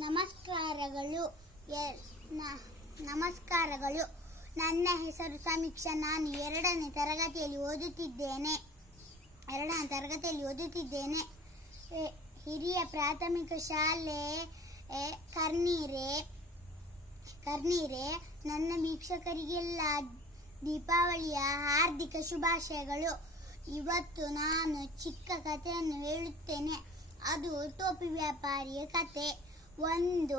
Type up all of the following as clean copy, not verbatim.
ನಮಸ್ಕಾರಗಳು. ನಮಸ್ಕಾರಗಳು. ನನ್ನ ಹೆಸರು ಸಮೀಕ್ಷಾ. ನಾನು ಎರಡನೇ ತರಗತಿಯಲ್ಲಿ ಓದುತ್ತಿದ್ದೇನೆ. ಹಿರಿಯ ಪ್ರಾಥಮಿಕ ಶಾಲೆ ಕರ್ನೀರೆ. ನನ್ನ ವೀಕ್ಷಕರಿಗೆಲ್ಲ ದೀಪಾವಳಿಯ ಹಾರ್ದಿಕ ಶುಭಾಶಯಗಳು. ಇವತ್ತು ನಾನು ಚಿಕ್ಕ ಕಥೆಯನ್ನು ಹೇಳುತ್ತೇನೆ. ಅದು ಟೋಪಿ ವ್ಯಾಪಾರಿಯ ಕತೆ. ಒಂದು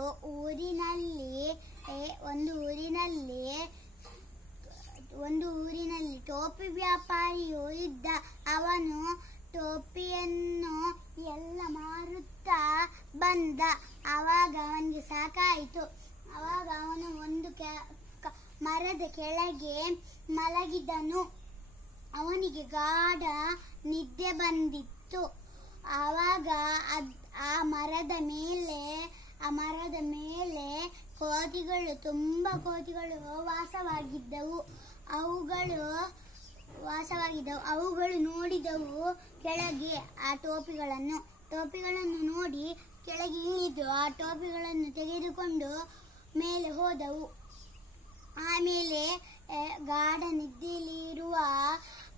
ಊರಿನಲ್ಲಿ ಟೋಪಿ ವ್ಯಾಪಾರಿಯು ಇದ್ದ. ಅವನು ಟೋಪಿಯನ್ನು ಎಲ್ಲ ಮಾರುತ್ತಾ ಬಂದ. ಆವಾಗ ಅವನಿಗೆ ಸಾಕಾಯಿತು. ಆವಾಗ ಅವನು ಒಂದು ಮರದ ಕೆಳಗೆ ಮಲಗಿದನು. ಅವನಿಗೆ ಗಾಢ ನಿದ್ದೆ ಬಂದಿತ್ತು. ಆವಾಗ ಆ ಮರದ ಮೇಲೆ ತುಂಬ ಕೋತಿಗಳು ವಾಸವಾಗಿದ್ದವು. ಅವುಗಳು ನೋಡಿದವು ಕೆಳಗೆ ಆ ಟೋಪಿಗಳನ್ನು ನೋಡಿ ಕೆಳಗೆ ಇಳಿದು ಆ ಟೋಪಿಗಳನ್ನು ತೆಗೆದುಕೊಂಡು ಮೇಲೆ ಹೋದವು. ಆಮೇಲೆ ಗಾಢ ನಿದ್ದೆಯಲ್ಲಿ ಇರುವ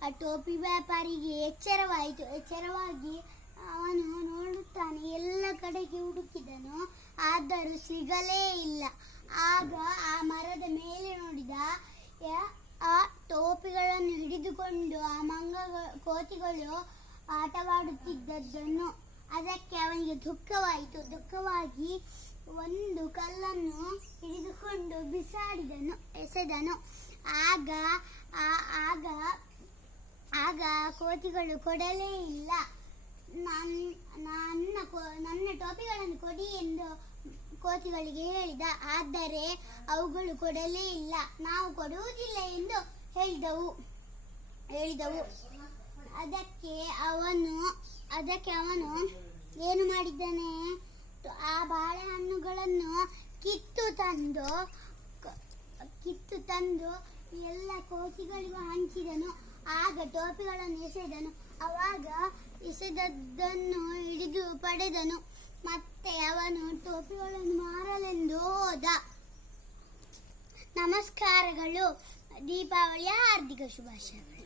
ಆ ಟೋಪಿ ವ್ಯಾಪಾರಿಗೆ ಎಚ್ಚರವಾಗಿ ಅವನು ನೋಡುತ್ತಾನೆ. ಎಲ್ಲ ಕಡೆಗೆ ಹುಡುಕಿದನು, ಆದರೂ ಸಿಗಲೇ ಇಲ್ಲ. ಆಗ ಆ ಮರದ ಮೇಲೆ ನೋಡಿದ ಆ ಟೋಪಿಗಳನ್ನು ಹಿಡಿದುಕೊಂಡು ಆ ಕೋತಿಗಳು ಆಟವಾಡುತ್ತಿದ್ದದ್ದನ್ನು. ಅದಕ್ಕೆ ಅವನಿಗೆ ದುಃಖವಾಗಿ ಒಂದು ಕಲ್ಲನ್ನು ಹಿಡಿದುಕೊಂಡು ಎಸೆದನು. ಆಗ ಕೋತಿಗಳು ಕೊಡಲೇ ಇಲ್ಲ. ನನ್ನ ಟೋಪಿಗಳನ್ನು ಕೊಡಿ ಎಂದು ಕೋತಿಗಳಿಗೆ ಹೇಳಿದ. ಆದರೆ ಅವುಗಳು ಕೊಡಲೇ ಇಲ್ಲ. ನಾವು ಕೊಡುವುದಿಲ್ಲ ಎಂದು ಹೇಳಿದವು. ಅದಕ್ಕೆ ಅವನು ಏನು ಮಾಡಿದ್ದಾನೆ, ಆ ಬಾಳೆಹಣ್ಣುಗಳನ್ನು ಕಿತ್ತು ತಂದು ಎಲ್ಲ ಕೋತಿಗಳಿಗೂ ಹಂಚಿದನು. ಆಗ ಟೋಪಿಗಳನ್ನು ಎಸೆದನು. ಆವಾಗ ಎಸೆದದ್ದನ್ನು ಹಿಡಿದು ಪಡೆದನು. ಮತ್ತೆ ಅವನು ಟೋಪಿಗಳನ್ನು ಮಾರಲೆಂದು ಹೋದ. ನಮಸ್ಕಾರಗಳು. ದೀಪಾವಳಿಯ ಹಾರ್ದಿಕ ಶುಭಾಶಯಗಳು.